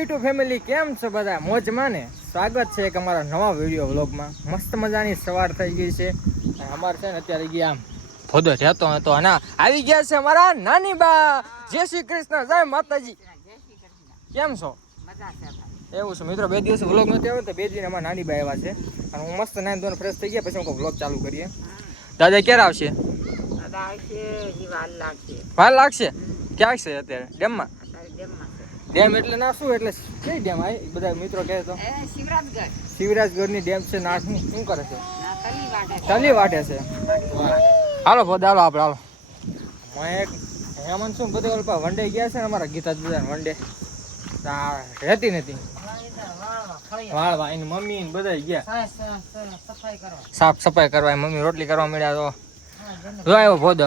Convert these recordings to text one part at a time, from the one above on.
YouTube family કેમ છો બધા? મોજમાં ને? સ્વાગત છે એક અમારા નવા વીડિયો વ્લોગમાં મસ્ત મજાની સવાર થઈ ગઈ છે. અને અમારે છે ને અત્યારે ગયા ભોદો રહેતો હતો અને આવી ગયા છે અમારા નાની બા. જય શ્રી કૃષ્ણ જય માતાજી. કેમ છો? એવું છે. મિત્રો બે દિવસ વ્લોગ નથી આવ્યો તો બે દિન અમારા નાની બા આવ્યા છે. અને હું મસ્ત નાની ધોઈને ફ્રેશ થઈ ગયા પછી હું વ્લોગ ચાલુ કરીએ. દાદા ક્યારે આવશે? વાર લાગશે? ક્યાં છે અત્યારે? ડેમમાં? ડેમ એટલે ના શું એટલે કઈ ડેમ આ? બધા મિત્રો કહે તો. શિવરાજગઢની ડેમ છે ના શું શું કરે છે? તલી વાટે છે. હાલો ભોદ હાલો આપણે હાલો. હું એક હેમંત શું બધું ઓલપા વન ડે ગયા છે ને અમારા ગીતા બધા વન ડે રહેતી નથી. વાળવા એની મમ્મી ને બધા ગયા. સાફ સફાઈ કરવા મમ્મી રોટલી કરવા મળ્યા તો. જો આવ્યો ભોદ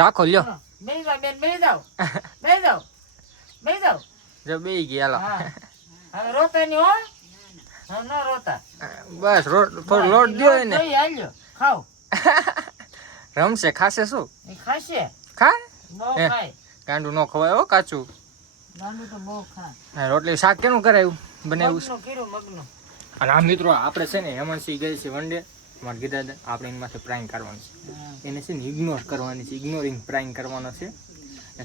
રાખો લ્યો. જાઓ બેન બેસી જાઓ બેસી જાઓ બેસી જાઓ જો બે ગયા હાલો રોતા નહીં હો. ન રોતા. બસ થોડો લોટ દો ને ખાઓ રમશે ખાશે શું? ખાશે? ખા ગાંડું નો ખવાય હો કાચું. રોટલી શાક કેનું કરાયું? બનાવ્યું અને આ મિત્રો આપણે છે ને હેમંતસિંહ ગઈ છે વન ડે. મારે કીધા આપણે એની માથે પ્રાઇંગ કરવાનું છે. એને છે ને ઇગ્નોર કરવાની છે ઇગ્નોરિંગ પ્રાઇંગ કરવાનો છે.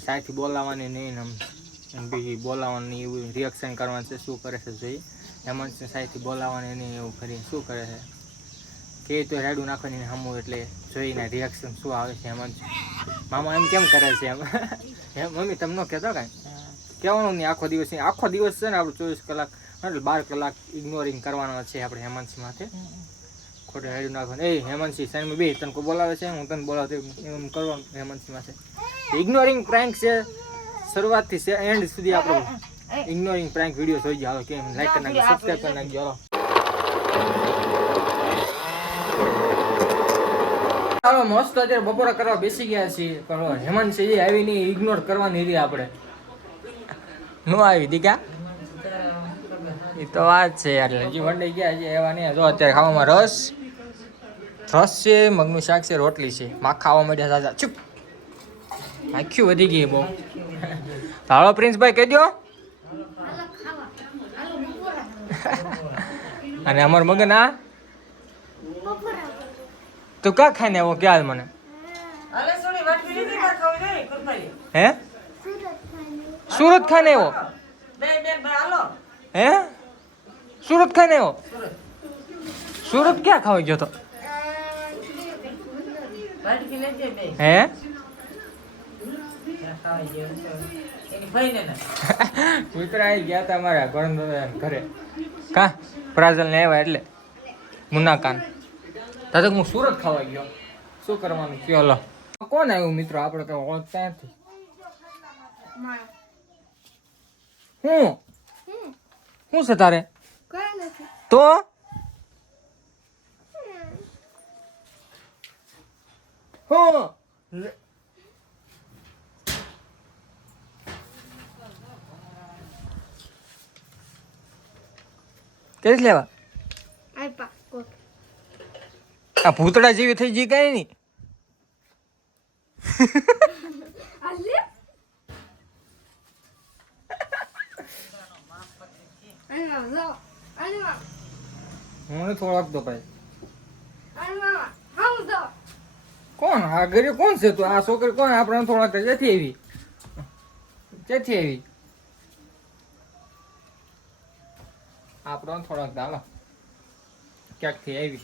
સાઈડથી બોલાવવાની નહીં આમ. એમ બીજી બોલાવવાની એવું રિએક્શન કરવાનું છે, શું કરે છે જોઈએ હેમંતને સાહેબથી બોલાવવાની એની એવું કરીને શું કરે છે? કે તો રેડું નાખવાની સામું એટલે જોઈને રિએક્શન શું આવે છે હેમંત મામા એમ કેમ કરે છે એમ? મમ્મી તમને કહેતો કાંઈ? કહેવાનું નહીં, આખો દિવસ. આખો દિવસ છે ને આપણે ચોવીસ કલાક, એટલે બાર કલાક ઇગ્નોરિંગ કરવાનો છે આપણે હેમંતસિંહ માથે. ખોટું હેડું નાખવાનું. એ હેમંતસિંહ સાહેબ, બે, તને કોઈ બોલાવે છે? હું તને બોલાવતો એમ કરવાનું હેમંતસિંહ માથે. ઇગ્નોરિંગ પ્રેન્ક છે. શરૂઆતથી છે એન્ડ સુધી આપણો ઇગ્નોરિંગ પ્રાંક વીડિયો જોઈ જાવ કેમ? લાઈક કરી નાખજો સબસ્ક્રાઇબ કરી નાખજો ચાલો મસ્ત અત્યારે બપોરા કરવા બેસી ગયા છીએ પણ હેમંતસિંહ એ આવી નહીં ઇગ્નોર કરવાની રહી આપણે. નો આવી દીકા એ તો વાત છે યાર હજી વંડે ગયા છે એવા નહીં. જો અત્યારે ખાવામાં રસ રસ છે મગનું શાક છે રોટલી છે. માખ ખાવા માંડ્યા સાચા ચૂપ. આખ્યું વધી ગઈ બહુ. હાલો પ્રિન્સભાઈ કહેજો અને અમાર મગન આ તો ક્યાં ખાઈને આવો ક્યાં મને? હે? સુરત ખાને હાલો. હે? સુરત ખાને એવો સુરત. ક્યાં ખાવા ગયો તો? હે ત્યાં ખાવા જેવું છે. એની ભાઈને ને મિત્ર આવી ગયા હતા મારા ગોરંદાના ઘરે. કા? પ્રાજલ ને આવ્યા એટલે? મુન્નાકાન દાદા, હું સુરત ખાવા ગયો. શું કરવાનું કયો, લો. કોણ આવ્યું મિત્રો? આપણે કઈ ઓળખતા નથી હું? શું છે તારે? તો? હું? કેસ લેવા. આ ભૂતડા જેવી થઈ ગઈ કઈ નહીં. હું થોડાક ઓળખતો ભાઈ કોણ? આ ઘરે કોણ છે તું? આ છોકરી કોણ? આપણે થોડાક જેથી આવી. જેથી આવી. આપણે ઓળખતા હાલો ક્યાંકથી આવી?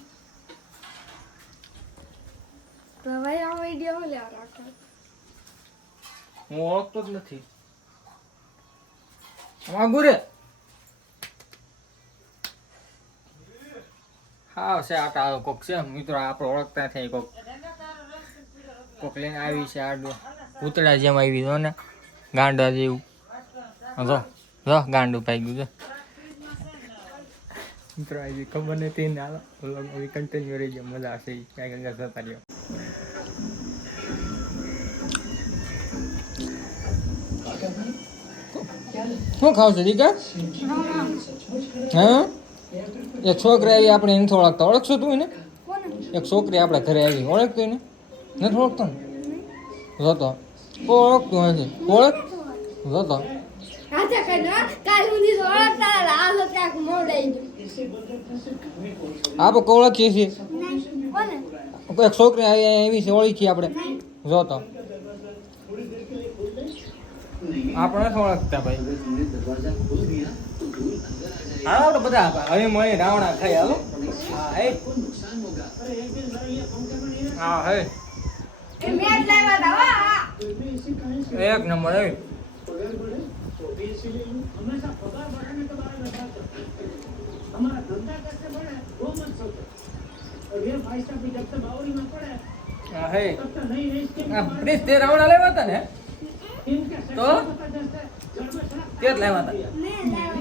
હું ઓળખતો જ નથી. ગુરે હા છે આ આવે કોક છે. મિત્રો આપણે ઓળખતા થઈ કોક. કોક લઈને આવી છે આડું પૂતળા જેમ આવી જો ને. ગાંડા જેવું. જો જો ગાંડું પાઈ ગયું છે. મિત્રો આવી ખબર નથી, ને હાલો વ્લોગ હવે કન્ટિન્યુ રહી જાય મજા આવશે ક્યાંક આગળ જતા રહ્યો શું ખાવ છો દીકા હા? એક છોકરી આવી, આપણે એને ઓળખતા ઓળખશો તું એને. એક છોકરી આપણા ઘરે આવી, ઓળખતું એને? નથી ઓળખતો ને? જોતો. ઓળખતું નથી. ઓળખ? જોતો. ના કાલ સુધી ઓળખતા હતા આ તો ક્યાંક મોડાઈ ગયું આપણે ઓળખીએ છીએ? કોને? એક છોકરી એવી છે ઓળખી આપણે. જો તો. આપણે નથી ઓળખતા ભાઈ? હાલો આપણે બધા હવે મળી રાવણા ખાઈ હાલો. હા હે. હા હે. એ हमारा धंधा कैसे बढ़े वो मत सोचो और ये भाई साहब भी जब तक बावरी में पड़े तब तक नहीं नहीं स्कीम ब्रिज दे राउंड आले होता ने इनका तो क्या लाया था मैं लाया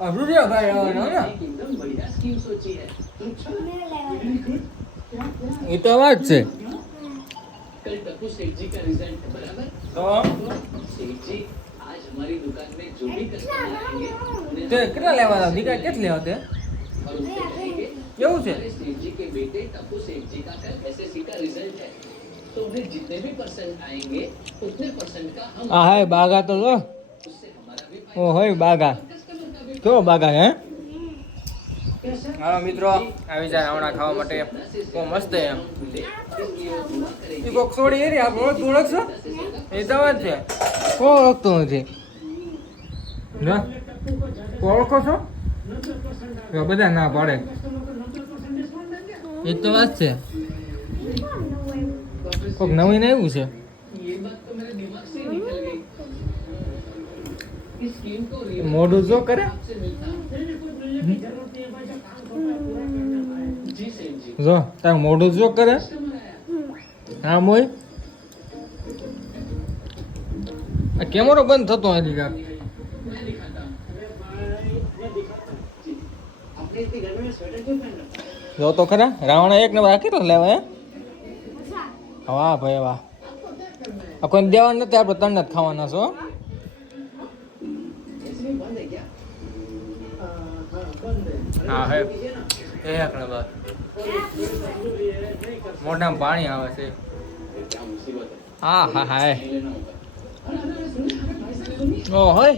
और रुदियो भाई और ना एकदम बढ़िया स्कीम सोची है ये तो आवाज से कल तक सेठ जी का रिजल्ट बराबर तो सेठ जी हमारी दुकान में जो भी कस्टमर आएंगे उन्हें તે કેટલા લેવા હતા દીકરા કેટલા લેવા તે और उनसे कहेंगे કેવું છે हमारे सेठ जी के बेटे टप्पू सेठ जी का कल एसएससी का रिजल्ट है तो उन्हें जितने भी परसेंट आएंगे उतने परसेंट का हम આ હાય બાગા તો લો उससे हमारा भी ઓ હોય બાગા कस्टमर का भी કેવો બાગા હે હાલો મિત્રો આવી જાય રાવણા ખાવા માટે બહુ મસ્ત એમ એ કોક છોડી એરી આપણે ઓળખ ઓળખશો એ તો વાત છે કોઈ ઓળખતું નથી ના ઓળખો છો? બધા ના પાડે એ તો વાત છે. કોઈક નવીન આવ્યું છે? મોઢું જો કરે. જો તાર મોઢું જો કરે. આમ હોય. કેમેરો બંધ થતો હજી કાંક. જો તો ખરા રાવણ એક નંબર આ કેટલો લેવા હે? વાહ ભાઈ વાહ. આ કોઈ દેવાનું નથી આપણે ત્રણ જ ખાવાના છો હા. હે એક નંબર મોઢામાં પાણી આવે છે. હા હા હા ઓ હોય.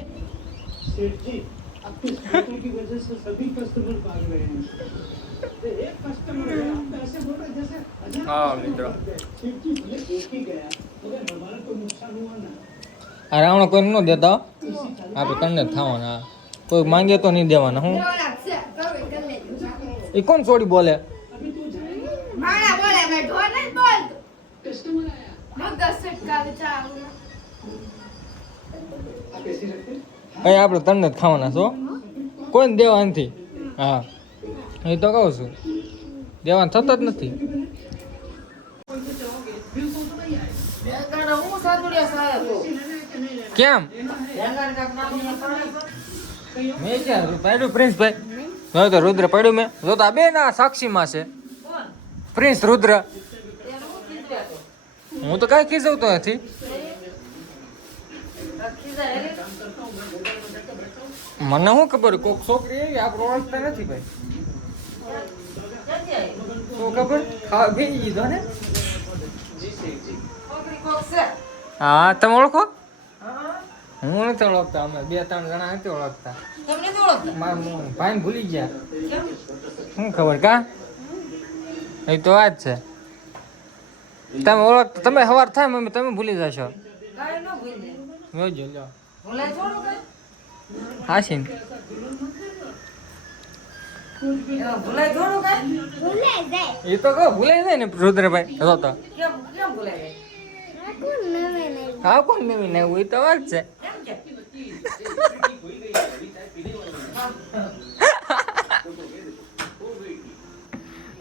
आपके स्कूटर की वजह से सभी कस्टमर भाग रहे हैं एक कस्टमर है आप ऐसे बोल रहे जैसे हजार हाँ, customer मित्रों। भाग गए। सेठ जी भले एक ही गया मगर हमारा तो नुकसान हुआ ना આ રાવણો કોઈ ન દેતા હો. આપણે ત્રણને જ ખાવાના કોઈ માંગે તો નહીં દેવાના હું દેવાના છે કરવી કરી લેજો એ કોણ છોડી બોલે अभी तो એ આપણે તને જ ખાવાના છો. કોઈને દેવા નથી. હા. એ તો કહું છું. દેવાનું થતો જ નથી. કેમ? મેં પ્રિન્સભાઈ જો તો રુદ્ર પડ્યું મેં. જો તો આ બે ના સાક્ષીમાં છે. પ્રિન્સ રુદ્ર. હું તો કાંઈ ખીજવતો નથી. મને શું ખબર? કોક છોકરી એવી આપણે ઓળખતા નથી ભાઈ. શું ખબર? ખાવા ભેગી દીધો ને? હા તમે ઓળખો? હું નથી ઓળખતા અમે બે ત્રણ જણા નથી ઓળખતા. ભાઈ ભૂલી ગયા. શું ખબર કા? એ તો વાત છે. તમે ઓળખ તમે સવાર થાય મમ્મી તમે ભૂલી જશો. જો લો ભૂલાય ભૂલાઈ જાય. એ તો કહો ભૂલાઈ જાય ને રુદ્રભાઈ. જો તો. કેમ કેમ ભૂલાય જાય? આ કોણ હા કોણ નવીન ને એ તો વાત છે.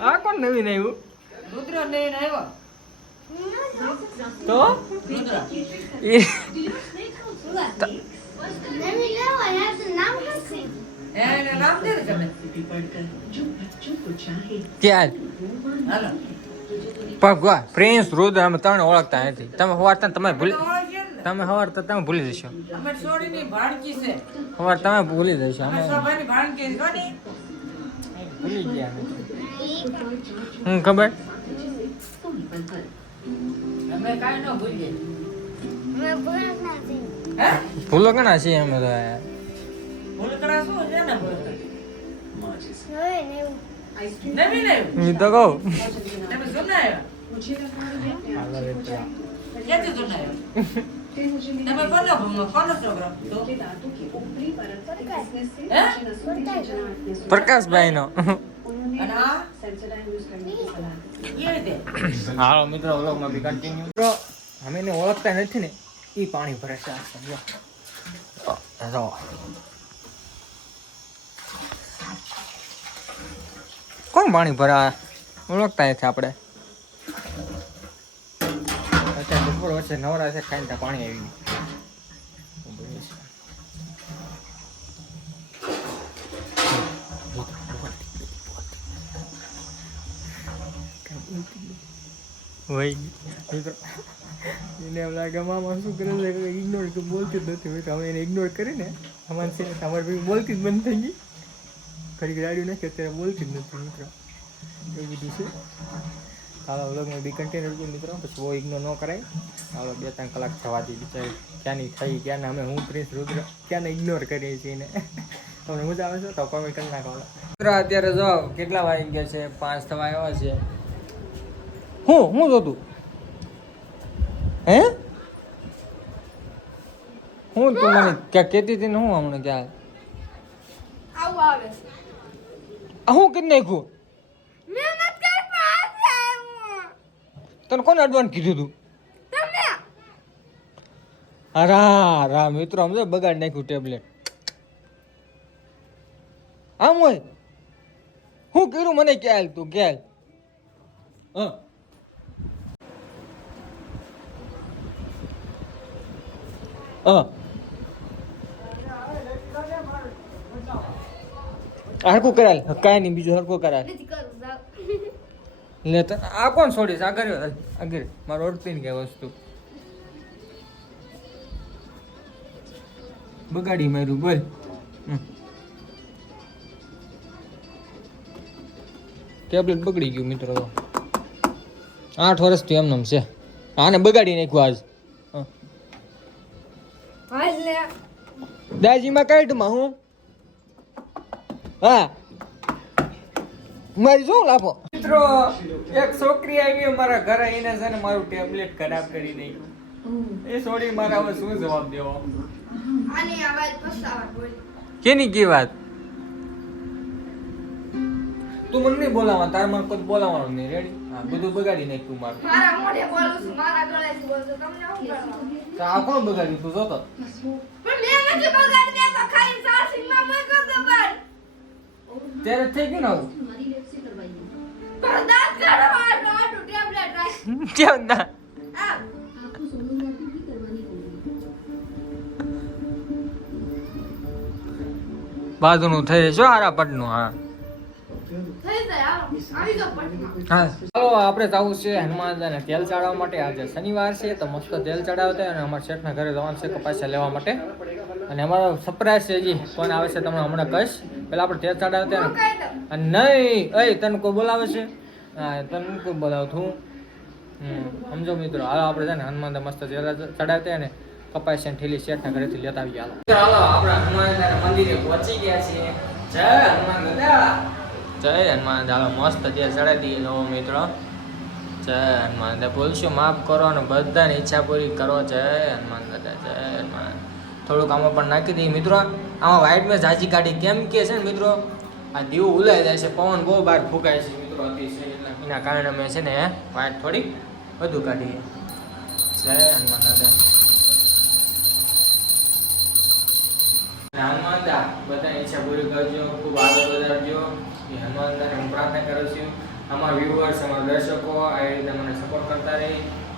હા કોણ નવી ને એવું? રુદ્ર લઈને આવ્યો. તો ક્યાં? હાલો ભગવા પ્રિન્સ રુદ્ર અમે ત્રણ ઓળખતા નથી. તમે સવારતા તમે ભૂલી તમે હવાર તો તમે ભૂલી જશો. અમે છોડીની ભાણકી છે. સવાર તમે ભૂલી જશો. અમે? ભૂલી ગયા હું ખબર? અમે કાંઈ ન ભૂલીએ. મેં ભૂલા ભૂલો ઘણા છીએ અમે તો. યાર. ભૂલકડા શું છે ને કોનો છોકરો તો હે પ્રકાશભાઈ નો હાલો મિત્રો વ્લોગમાં બી કન્ટિન્યુ તો અમે એને ઓળખતા નથી ને એ પાણી ભરે છે આ સમજો. કોણ પાણી ભરા? ઓળખતા છે આપણે. બપોર વચ્ચે નવરા છે, ખાઈને પાણી આવી મિત્રો, એને એમ લાગે, મામા, શું કરે છે? ઇગ્નોર બોલતી જ નથી. અમે એને ઇગ્નોર કરીને અમારે છે તમારે બોલતી જ બંધ થઈ ગઈ. ઘડી ગાડી નાખી અત્યારે બોલતી જ નથી મિત્રો. એવું બધું છે. હાલો વ્લોગમાં બી કન્ટેનર કર્યું મિત્રો પછી બહુ ઇગ્નોર ન કરાય. હાલો બે ત્રણ કલાક થવાથી બિચારી. ક્યાંની થઈ ક્યાં અમે હું પ્રિન્સ રુદ્ર ક્યાંને ઇગ્નોર કરીએ છીએ ને તમને મજા આવે છે? તો કોમેન્ટ કરી નાખો મિત્રો અત્યારે જો કેટલા વાગી ગયા છે? પાંચ થવા આવ્યા છે. હું? હું જોતું? હે? હું તું મને ક્યાં કહેતી હતી ને હું હમણાં ક્યાં? આવું આવે હું કરી નાખ્યું? તને કોને અડવાનું કીધું તું? અરા રા મિત્રો સમજો બગાડ નાખ્યું ટેબ્લેટ આમ હોય? હું કર્યું? મને ક્યાં તું ક્યાં હા. હા. હરકું કરાલ કાંઈ નહીં બીજું હરકું કરાલ લે તને આ કોણ છોડીશ આગળ આગળ મારો ઓળખતી ને કઈ વસ્તુ. બગાડી માર્યું બોલ. ટેબ્લેટ બગડી ગયું મિત્રો આઠ વર્ષથી એમનેમ છે. આને બગાડી નાખ્યું આજ. દાજીમાં કાઢમાં હું. હા. મારી શું લાભો મિત્રો એક છોકરી આવી અમારા ઘરે એને છે ને મારું ટેબ્લેટ ખરાબ કરી નાખ્યું. એ છોડી મારે હવે શું જવાબ દેવો? આની અવાજ પસાવા બોલી. કેની કી વાત? તું મને નહીં બોલાવવા તાર મને કોઈ બોલાવવાનું નહીં. રેડી હા બધું બગાડી નાખ્યું મારું. મારા મોઢે બોલું છું મારા ગળેથી બોલતો તમને શું કરવાનું તો આ કોણ બગાડ્યું તું? જોતો પણ મેં નથી બગાડી દેતો ખાલી સાસિંગમાં મૂક્યો તો પણ. ત્યારે થઈ ગયું ને આવું કેમ ના? બાજુનું થઈ પટનું હા. ચાલો આપણે જવું છે હનુમાનદાને તેલ ચડાવવા માટે. આજે શનિવાર છે તો મસ્ત તેલ ચડાવતા અને અમારા શેઠના ઘરે જવાનું છે કપાસા લેવા માટે. અને અમારો સરપ્રાઈઝ છે હજી કોણ આવે છે તમને હમણાં કહીશ. પેલા આપણે તેલ ચડાવતા હું ને કહી દઉં. અને નહીં એ તને કોઈ બોલાવે છે? હા તને કોઈ બોલાવતું હમ સમજો મિત્રો હાલો આપણે છે ને હનુમાન મસ્ત ચડાવતા ને કપાસિયા ઠેલી શેઠના ઘરેથી લેતા આવી હાલો. હાલો આપણે હનુમાન મંદિરે પહોંચી ગયા છીએ. જય હનુમાન જય હનુમાન હાલો મસ્ત જે ચડાવી દઈએ નવો મિત્રો. જય હનુમાન બોલશો માફ કરો અને બધાની ઈચ્છા પૂરી કરો. જય હનુમાન દાદા જય હનુમાન. થોડુંક આમાં પણ નાખી દઈએ. મિત્રો, આમાં વ્હાઈટ મેં ઝાંચી કાઢી. કેમ કે છે ને મિત્રો, આ દીવું ઉલાઈ જાય છે, પવન બહુ બહાર ફૂંકાય છે મિત્રો એના કારણે મેં છે ને વ્હાઈટ થોડીક વધુ કાઢીએ હનુમાનદા બધા ઈચ્છા પૂરી કરજો. ખૂબ આગળ વધારજો. એ હનુમાનદાને હું પ્રાર્થના કરું છું. અમારા વ્યુઅર્સ અમારા દર્શકો આ રીતે મને સપોર્ટ કરતા રહે.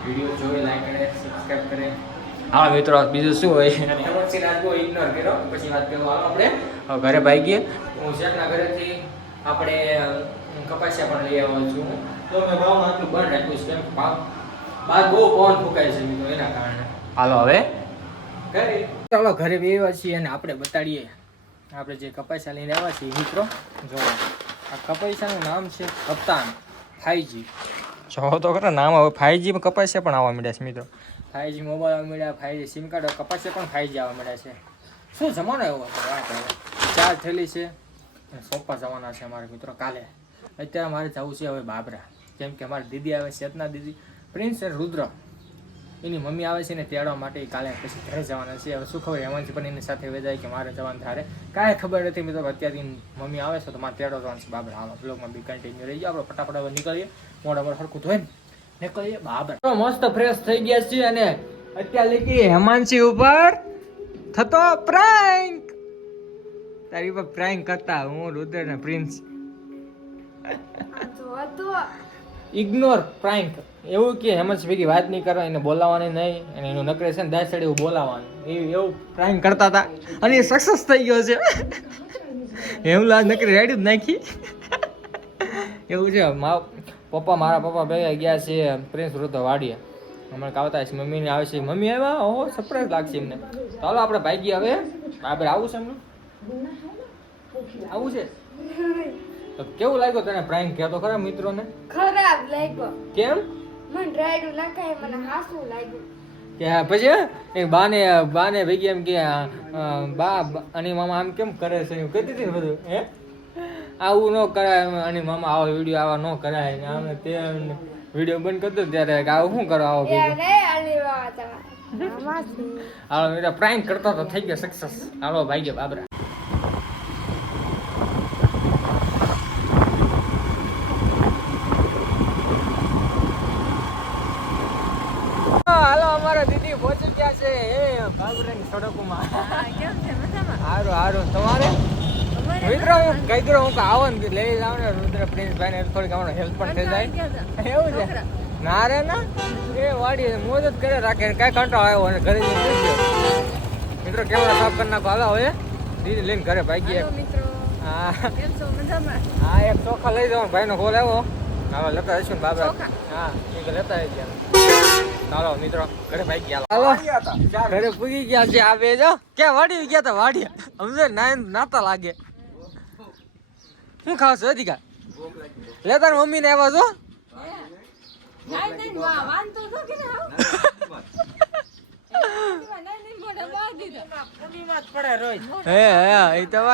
વીડિયો જોઈ લાઈક કરે સબસ્ક્રાઈબ કરે. હા મિત્રો બીજું શું હોય? ઇગ્નોર કર્યો. પછી વાત કરવા આપણે. ઘરે ભાઈ ગયા. હું શેઠના ઘરેથી આપણે કપાસિયા પણ લઈ આવ્યો છું તો મેં ભાવમાં આટલું બંધ રાખ્યું છે બહાર બહુ પવન ફૂંકાય છે મિત્રો એના કારણે. હાલો હવે? ઘરે. ચાલો ઘરે બેવા છીએ અને આપણે બતાડીએ. આપણે જે કપાસિયા લઈને આવ્યા છીએ મિત્રો. જો આ કપાસિયાનું નામ છે કપ્તાન ફાઈજી. જો તો ખરા નામ હવે ફાઈજી કપાસિયા પણ આવવા માંડ્યા છે મિત્રો. ફાઈવજી મોબાઈલ આવવા મળ્યા, ફાઈવજી સિમ કાર્ડ કપાસે પણ ફાઈવજી આવવા મળ્યા છે. શું જમાનો એવો ચાર થેલી છે. સોપા જવાના છે મારા મિત્રો કાલે. અત્યારે મારે જવું છે હવે બાબરા. કેમ કે મારી દીદી આવે ચેતના દીદી. પ્રિન્સ અને રુદ્ર. એની મમ્મી આવે છે ને તેડવા માટે કાલે પછી ઘરે જવાના છે. હવે શું ખબર હેમાંશી પણ એની સાથે વેજાય કે મારે જવાનું થારે કાંઈ ખબર નથી મિત્રો અત્યારથી મમ્મી આવે છે તો મારે તેડવા જવાનું છે બાબરા. હાલો બ્લોગમાં બી કન્ટિન્યુ રહી જાય આપણે ફટાફટ હવે નીકળીએ. મોડા મોડા સરખું ધોઈને મસ્ત ફ્રેશ થઈ ગયા છીએ અને અત્યારે લેકી હેમાંશી ઉપર થતો પ્રાંક તારી પર પ્રાંક કરતા હું રુદ્ર ને પ્રિન્સ તો ઇગ્નોર પ્રાંક એવું કે હેમંત ભેગી વાત નહીં કરવા એને બોલાવવાની નહીં અને એનું નકરે છે ને દાય સાઈડ એવું બોલાવવાનું. એવું એવું પ્રાંક કરતા હતા. અને એ સક્સેસ થઈ ગયો છે. હેમલા નકરી રેડી જ નાખી. એવું છે મા પપ્પા મારા પપ્પા ભેગા ગયા છે પ્રિન્સ વૃદ્ધ વાડીએ હમણાં કાવતા છે મમ્મીને આવે છે. મમ્મી આવ્યા? ઓહો સરપ્રાઈઝ લાગશે એમને. ચાલો આપણે ભાગી હવે. આપણે આવું છે એમનું? આવું છે? તો કેવું લાગ્યું તને પ્રાઇમ કહેતો ખરા મિત્રોને? ખરાબ લાગ્યો. કેમ? મને ડ્રાઈડું નાખાય મને હાસું લાગ્યું. કે પછી? એ બાને બાને ભેગી એમ કે બા અને મામા આમ કેમ કરે છે? એવું કહેતી હતી બધું હે? આવું ન કરાય અને મામા આવો વીડિયો આવા ન કરાય. ને અમે તે વીડિયો બંધ કરતો ત્યારે કે આવું શું કરો આવો હાલો મેરા પ્રાંક કરતો તો થઈ ગયો સક્સેસ હાલો ભાઈ ગયો બાબરા હાલો અમારા દીદી પહોંચી ગયા છે. એ બાબરાની સડકોમાં. કેમ છે? મજામાં? હારું હારું. તમારે? મિત્રો હું કહી હું આવો ને લઈ લાવ ને રુદ્ર પ્રિન્સ ભાઈ ને થોડીક અમારો હેલ્પ પણ થઈ જાય. એવું છે? ના રે ના એ વાડી મોજ જ કરે રાખે ને કાંઈ કંટાળો આવ્યો અને ઘરે જઈને ગયો. મિત્રો કેમેરા સાફ કરી નાખો. હાલો હવે દીદી લઈને ઘરે ભાગી હા. હા એક ચોખા લઈ જાઓ ભાઈનો કોલ આવ્યો. હવે લેતા હશું ને બાબા. હા એ લેતા આવી ગયા. ચાલો મિત્રો ઘરે ભાઈ ગયા. હાલો. ઘરે પૂગી ગયા છે આ બે જો. કે વાડી ગયા તા વાડી સમજે નાય નાતા લાગે. શું ખાવ છો અધિકા લેતા તાર મમ્મી ને આવ્યા છો નાઈ નાઈ નાઈ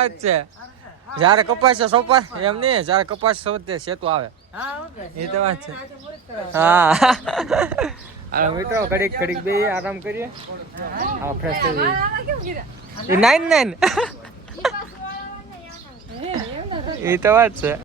નાઈ જ્યારે કપાસ સોપા એમ નહીં, જ્યારે કપાસ સોતે આવે. એ તો વાત છે. હા. મિત્રો, ઘડીક ઘડીક બે આરામ કરીએ. હા ફ્રેશ થઈ નાઈન નાઈન ઈ પાછું વાળાવાને યાદ આવે. એ તો વાત છે.